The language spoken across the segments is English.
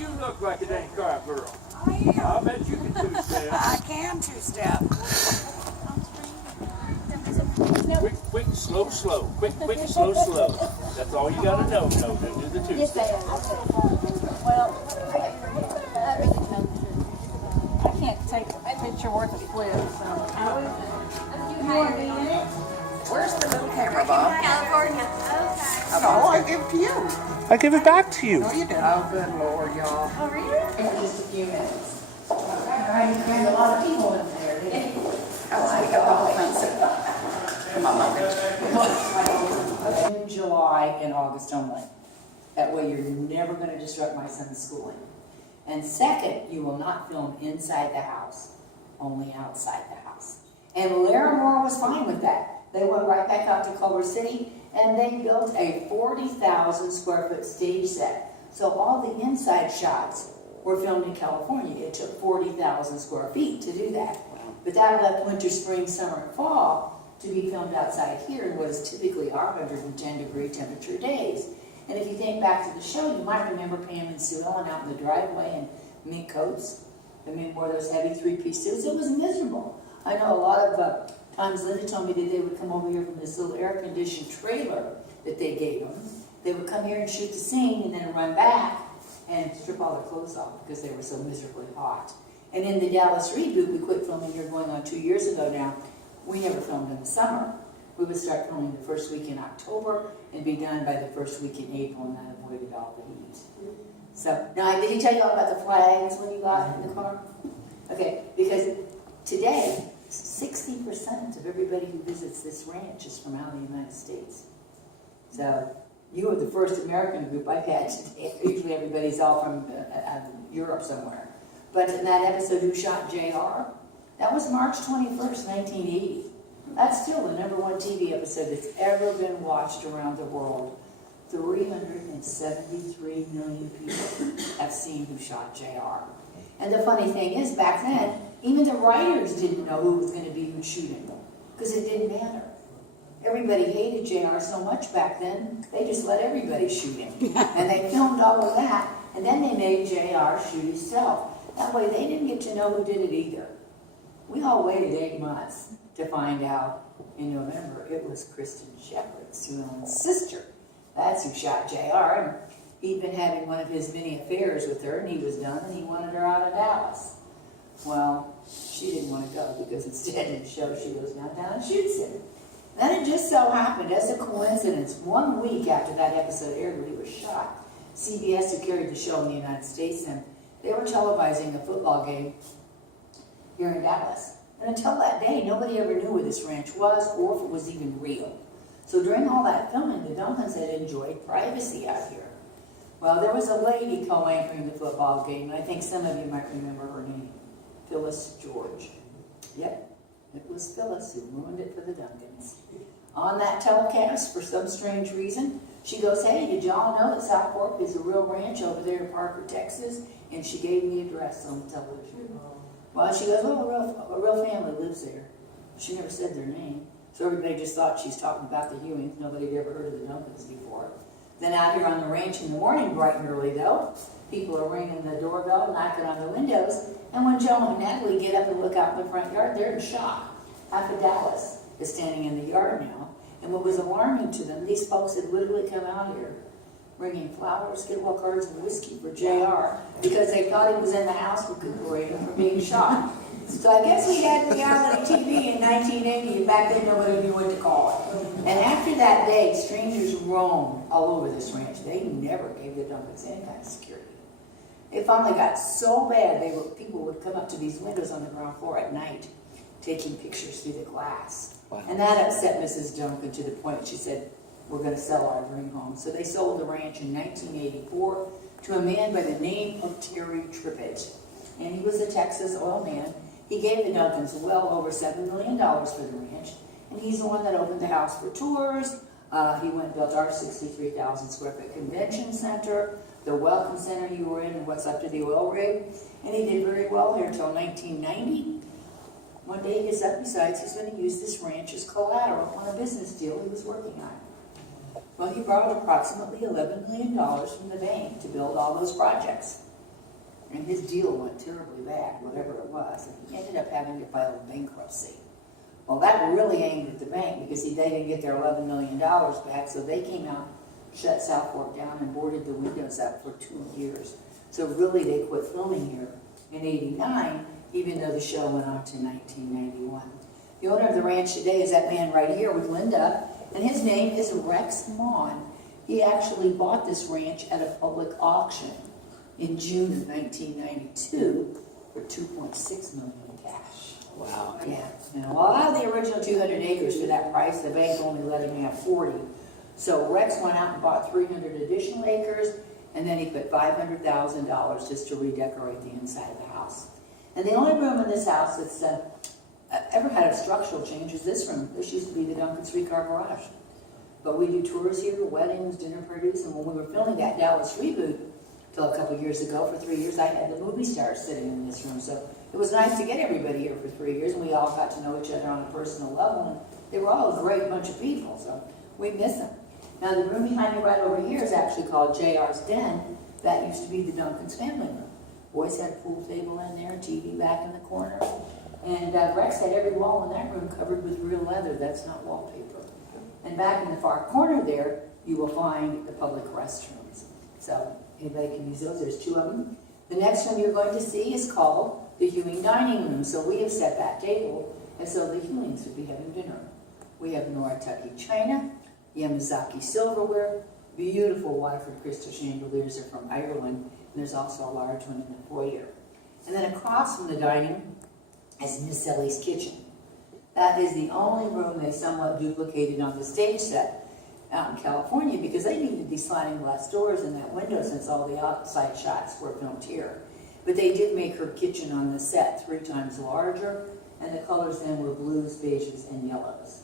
You look like a dang car girl. I am. I bet you can two-step. I can two-step. Quick, slow. Quick, slow. That's all you gotta know. No, do the Yes, I two-step. am. Well, I really don't. I can't take a picture worth of flip, so. You want to be in it? Where's the little camera, Bob? California. Oh, I give it to you. I give it back to you. No, you did. Oh, good Lord, y'all. Oh, really? In just a few minutes. There's a lot of people in there, didn't you? Oh, I got all fancy. Come on, Mom. In July and August only. That way you're never going to disrupt my son's schooling. And second, you will not film inside the house, only outside the house. And Larimore was fine with that. They went right back out to Culver City and they built a 40,000 square foot stage set. So all the inside shots were filmed in California. It took 40,000 square feet to do that. But that left winter, spring, summer, and fall to be filmed outside here in what is typically our 110 degree temperature days. And if you think back to the show, you might remember Pam and Sue Ellen out in the driveway in mink coats. The men wore those heavy three-piece suits. It was miserable. I know a lot of times Linda told me that they would come over here from this little air-conditioned trailer that they gave them. They would come here and shoot the scene and then run back and strip all their clothes off because they were so miserably hot. And in the Dallas reboot, we quit filming here going on 2 years ago now. We never filmed in the summer. We would start filming the first week in October and be done by the first week in April, and that avoided all the heat. So, now, did he tell you all about the flags when you got in the car? Okay, because today, 60% of everybody who visits this ranch is from out of the United States. So, you are the first American group I've had today. Usually everybody's all from Europe somewhere. But in that episode, Who Shot JR? That was March 21st, 1980. That's still the #1 TV episode that's ever been watched around the world. 373 million people have seen Who Shot JR. And the funny thing is, back then, even the writers didn't know who was going to be who's shooting them, because it didn't matter. Everybody hated JR so much back then, they just let everybody shoot him. And they filmed all of that, and then they made JR shoot himself. That way they didn't get to know who did it either. We all waited 8 months to find out in November it was Kristen Shepherd, Sue Ellen's sister. That's who shot JR. And he'd been having one of his many affairs with her, and he was done, and he wanted her out of Dallas. Well, she didn't want to go because instead in the show she goes downtown and shoots him. Then it just so happened, as a coincidence, 1 week after that episode aired where he was shot, CBS, who carried the show in the United States, and they were televising a football game here in Dallas. And until that day, nobody ever knew where this ranch was or if it was even real. So during all that filming, the Duncans had enjoyed privacy out here. Well, there was a lady co-anchoring the football game, and I think some of you might remember her name, Phyllis George. Yep, it was Phyllis who ruined it for the Duncans. On that telecast, for some strange reason, she goes, "Hey, did y'all know that South Fork is a real ranch over there in Parker, Texas?" And she gave me the address on the television. Well, she goes, "Oh, a real family lives there." She never said their name, so everybody just thought she's talking about the Hewings. Nobody had ever heard of the Duncans before. Then out here on the ranch in the morning, bright and early though, people are ringing the doorbell, knocking on the windows, and when Joe and Natalie get up and look out in the front yard, they're in shock. Half of Dallas is standing in the yard now, and what was alarming to them, these folks had literally come out here bringing flowers, Skidwell cards, and whiskey for JR because they thought he was in the house recuperating from being shot. So I guess we had reality TV in 1980, and back then nobody knew what to call it. And after that day, strangers roamed all over this ranch. They never gave the Duncans any kind of security. It finally got so bad, people would come up to these windows on the ground floor at night, taking pictures through the glass. Wow. And that upset Mrs. Duncan to the point she said, "We're going to sell our dream home." So they sold the ranch in 1984 to a man by the name of Terry Trippett. And he was a Texas oil man. He gave the Duncans well over $7 million for the ranch. And he's the one that opened the house for tours. He went and built our 63,000 square foot convention center, the welcome center you were in, and what's up to the oil rig. And he did very well here until 1990. One day he decides he's going to use this ranch as collateral on a business deal he was working on. Well, he borrowed approximately $11 million from the bank to build all those projects. And his deal went terribly bad, whatever it was, and he ended up having to file bankruptcy. Well, that really aimed at the bank because they didn't get their $11 million back, so they came out, shut South Fork down, and boarded the windows up for 2 years. So really, they quit filming here in '89, even though the show went on to 1991. The owner of the ranch today is that man right here with Linda, and his name is Rex Mon. He actually bought this ranch at a public auction in June of 1992 for $2.6 million in cash. Wow. Yeah. Now, well, out of the original 200 acres for that price, the bank only let him have 40. So Rex went out and bought 300 additional acres, and then he put $500,000 just to redecorate the inside of the house. And the only room in this house that's ever had a structural change is this room. This used to be the Duncan Streetcar Garage. But we do tours here, weddings, dinner parties, and when we were filming that Dallas reboot till a couple years ago, for 3 years, I had the movie stars sitting in this room. So it was nice to get everybody here for 3 years, and we all got to know each other on a personal level, and they were all a great bunch of people, so we miss them. Now the room behind me right over here is actually called JR's Den. That used to be the Duncan's family room. Boys had a pool table in there, TV back in the corner, and Rex had every wall in that room covered with real leather. That's not wallpaper. And back in the far corner there, you will find the public restrooms. So anybody can use those. There's 2 of them. The next one you're going to see is called the Hewing Dining Room. So we have set that table as though the Hewings would be having dinner. We have Noritake china, Yamazaki silverware, beautiful Waterford crystal chandeliers are from Ireland, and there's also a large one in the foyer. And then across from the dining is Miss Ellie's kitchen. That is the only room they somewhat duplicated on the stage set out in California because they needed these sliding glass doors in that window since all the outside shots were filmed here. But they did make her kitchen on the set 3 times larger, and the colors then were blues, beiges, and yellows.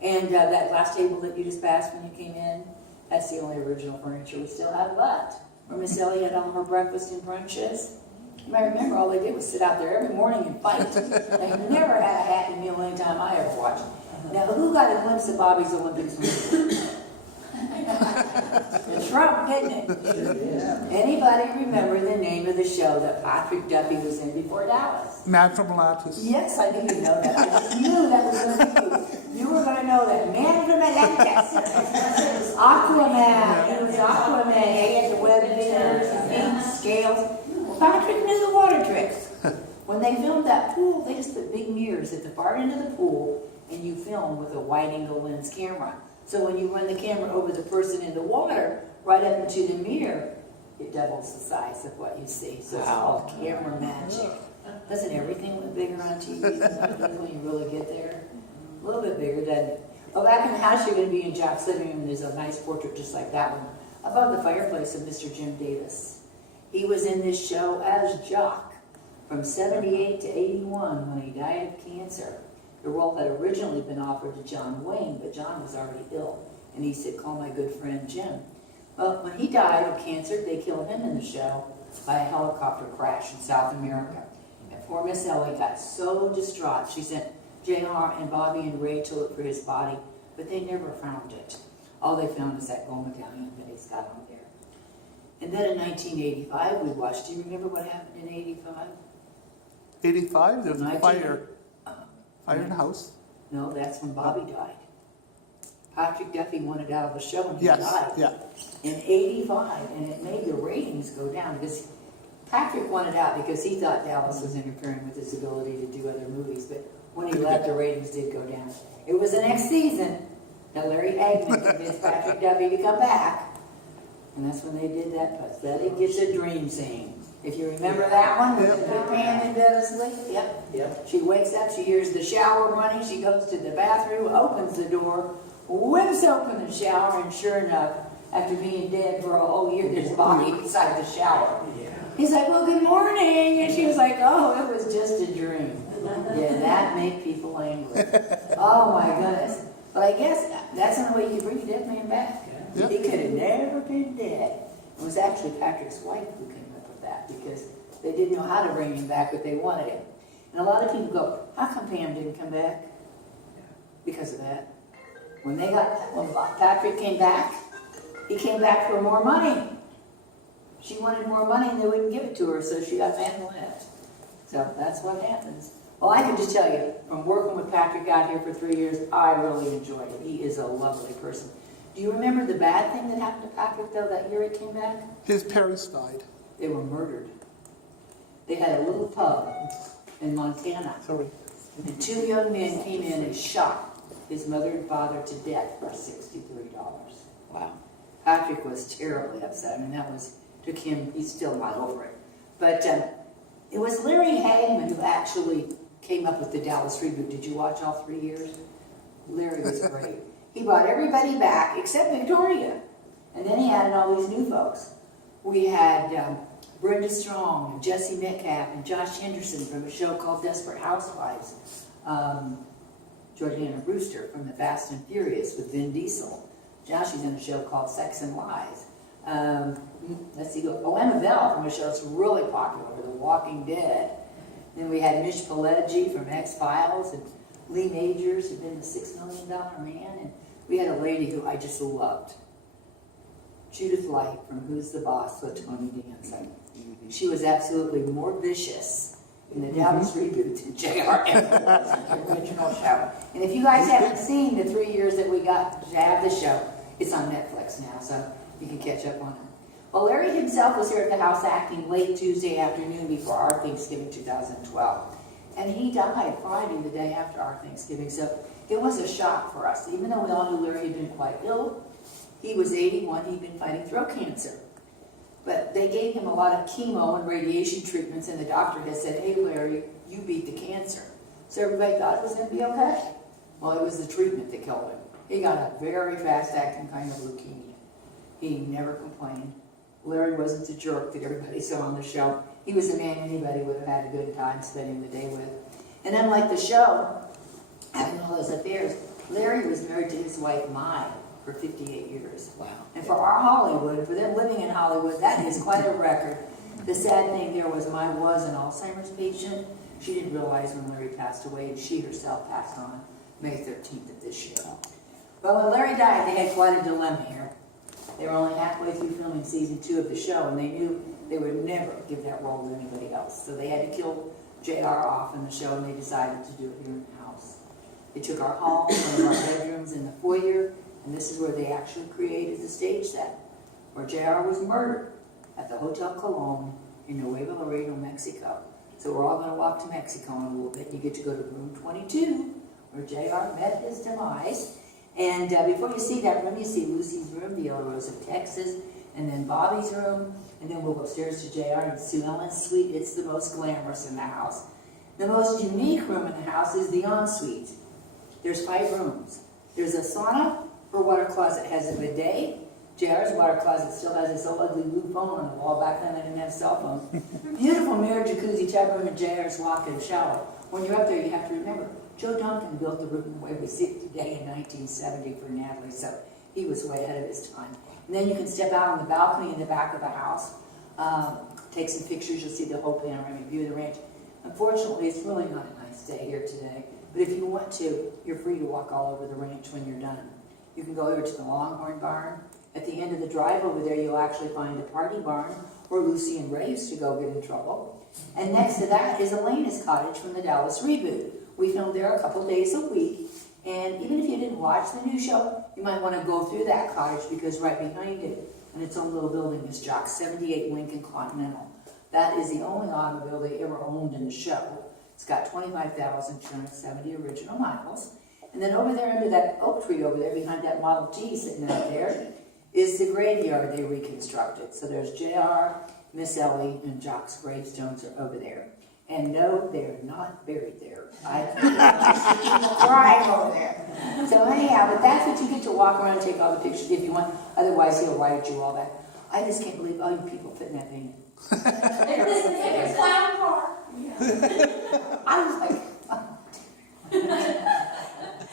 And that glass table that you just passed when you came in, that's the only original furniture we still have left. Where Miss Ellie had all her breakfast and brunches. You might remember all they did was sit out there every morning and fight. They never had a happy meal any time I ever watched. Now, who got a glimpse of Bobby's Olympics movie? The Trump, didn't it? Anybody remember the name of the show that Patrick Duffy was in before Dallas? Man from Atlantis. Yes, I knew you'd know that. I just knew that was going to be you. You were going to know that. Man from Atlantis. Aquaman. He was Aquaman. He had the web mirrors, his ink scales. Patrick knew the water tricks. When they filmed that pool, they just put big mirrors at the far end of the pool, and you film with a wide-angle lens camera. So when you run the camera over the person in the water, right up into the mirror, it doubles the size of what you see. So it's called camera magic. Doesn't everything look bigger on TV sometimes when you really get there? A little bit bigger, doesn't it? Oh, back in the house, you're going to be in Jock's living room. There's a nice portrait just like that one above the fireplace of Mr. Jim Davis. He was in this show as Jock from 78 to 81 when he died of cancer. The role had originally been offered to John Wayne, but John was already ill, and he said, call my good friend Jim. Well, when he died of cancer, they killed him in the show by a helicopter crash in South America. And poor Miss Ellie got so distraught, she sent J.R. and Bobby and Ray to look for his body, but they never found it. All they found is that gold medallion that he's got on there. And then in 1985, we watched. Do you remember what happened in 85? 85, there was a 19 fire. Fire in the house. No, that's when Bobby died. Patrick Duffy wanted out of the show and he Yes, died yeah. in 85, and it made the ratings go down because Patrick wanted out because he thought Dallas was interfering with his ability to do other movies, but when he left, the ratings did go down. It was the next season that Larry Hagman convinced Patrick Duffy to come back, and that's when they did that Pathetic Gets a Dream scene. If you remember that one with the pan and Beverly? Yep. She wakes up, she hears the shower running, she goes to the bathroom, opens the door, whips open the shower, and sure enough, after being dead for a whole year, there's Bobby beside the shower. He's like, well, good morning. And she was like, oh, it was just a dream. Yeah, that made people angry. Oh, my goodness. But I guess that's the only way you can bring a dead man back. Yeah. He could have never been dead. It was actually Patrick's wife who came up with that because they didn't know how to bring him back, but they wanted him. And a lot of people go, how come Pam didn't come back? Because of that. When Patrick came back, he came back for more money. She wanted more money and they wouldn't give it to her, so she got mandolinet. So that's what happens. Well, I can just tell you, from working with Patrick out here for 3 years, I really enjoyed it. He is a lovely person. Do you remember the bad thing that happened to Patrick, though, that year he came back? His parents died. They were murdered. They had a little pub in Montana. Sorry. And 2 young men came in and shot his mother and father to death for $63. Wow. Patrick was terribly upset. I mean, that was, took him, he's still not over it. But it was Larry Hagman who actually came up with the Dallas reboot. Did you watch all 3 years? Larry was great. He brought everybody back except Victoria. And then he added all these new folks. We had Brenda Strong and Jesse Metcalf and Josh Henderson from a show called Desperate Housewives. Jordana Brewster from The Fast and Furious with Vin Diesel. Josh is in a show called Sex and Lies. Let's see, Emma Bell from a show that's really popular, The Walking Dead. Then we had Mish Pileggi from X-Files and Lee Majors, who'd been the $6 Million Man. And we had a lady who I just loved. Judith Light from Who's the Boss with Tony Danza. She was absolutely more vicious in the Dallas reboot than JR ever was in the original show. And if you guys haven't seen the 3 years that we got to have the show, it's on Netflix now, so you can catch up on it. Well, Larry himself was here at the house acting late Tuesday afternoon before our Thanksgiving 2012. And he died Friday, the day after our Thanksgiving, so it was a shock for us. Even though we all knew Larry had been quite ill, he was 81, he'd been fighting throat cancer. But they gave him a lot of chemo and radiation treatments, and the doctor had said, hey Larry, you beat the cancer. So everybody thought it was going to be okay. Well, it was the treatment that killed him. He got a very fast-acting kind of leukemia. He never complained. Larry wasn't the jerk that everybody saw on the show. He was a man anybody would have had a good time spending the day with. And unlike the show, having all those affairs, Larry was married to his wife, Mai, for 58 years. Wow. And for our Hollywood, for them living in Hollywood, that is quite a record. The sad thing there was Mai was an Alzheimer's patient. She didn't realize when Larry passed away, and she herself passed on May 13th of this year. Well, when Larry died, they had quite a dilemma here. They were only halfway through filming season 2 of the show, and they knew they would never give that role to anybody else. So they had to kill JR off in the show, and they decided to do it here in the house. They took our hall, one of our bedrooms in the foyer, and this is where they actually created the stage set, where JR was murdered at the Hotel Colón in Nuevo Laredo, Mexico. So we're all going to walk to Mexico in a little bit. You get to go to room 22, where JR met his demise. And before you see that room, you see Lucy's room, Viola Rose of Texas, and then Bobby's room, and then we'll go upstairs to JR and Sue Ellen's suite. It's the most glamorous in the house. The most unique room in the house is the ensuite. There's 5 rooms. There's a sauna. Her water closet has a bidet. JR's water closet still has this old ugly blue phone on the wall. Back then they didn't have cell phones. Beautiful mirror jacuzzi tub room and JR's walk-in shower. When you're up there, you have to remember, Joe Duncan built the room the way we see it today in 1970 for Natalie, so he was way ahead of his time. And then you can step out on the balcony in the back of the house, take some pictures. You'll see the whole panoramic view of the ranch. Unfortunately, it's really not a nice day here today, but if you want to, you're free to walk all over the ranch when you're done. You can go over to the Longhorn Barn. At the end of the drive over there, you'll actually find the party barn where Lucy and Ray used to go get in trouble. And next to that is Elena's cottage from the Dallas reboot. We filmed there a couple days a week, and even if you didn't watch the new show, you might want to go through that cottage because right behind it, in its own little building, is Jock's 78 Lincoln Continental. That is the only automobile they ever owned in the show. It's got 25,270 original miles. And then over there under that oak tree over there, behind that Model T sitting out there, is the graveyard they reconstructed. So there's JR, Miss Ellie, and Jock's gravestones are over there. And no, they're not buried there. I crying over there. So anyhow, but that's what you get to walk around and take all the pictures if you want. Otherwise, he'll write you all that. I just can't believe all you people fit in that van. It's a clown car. I was like,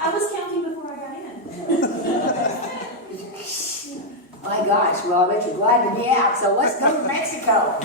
I was counting before I got in. my gosh, well, I bet you're glad to be out. So let's go to Mexico.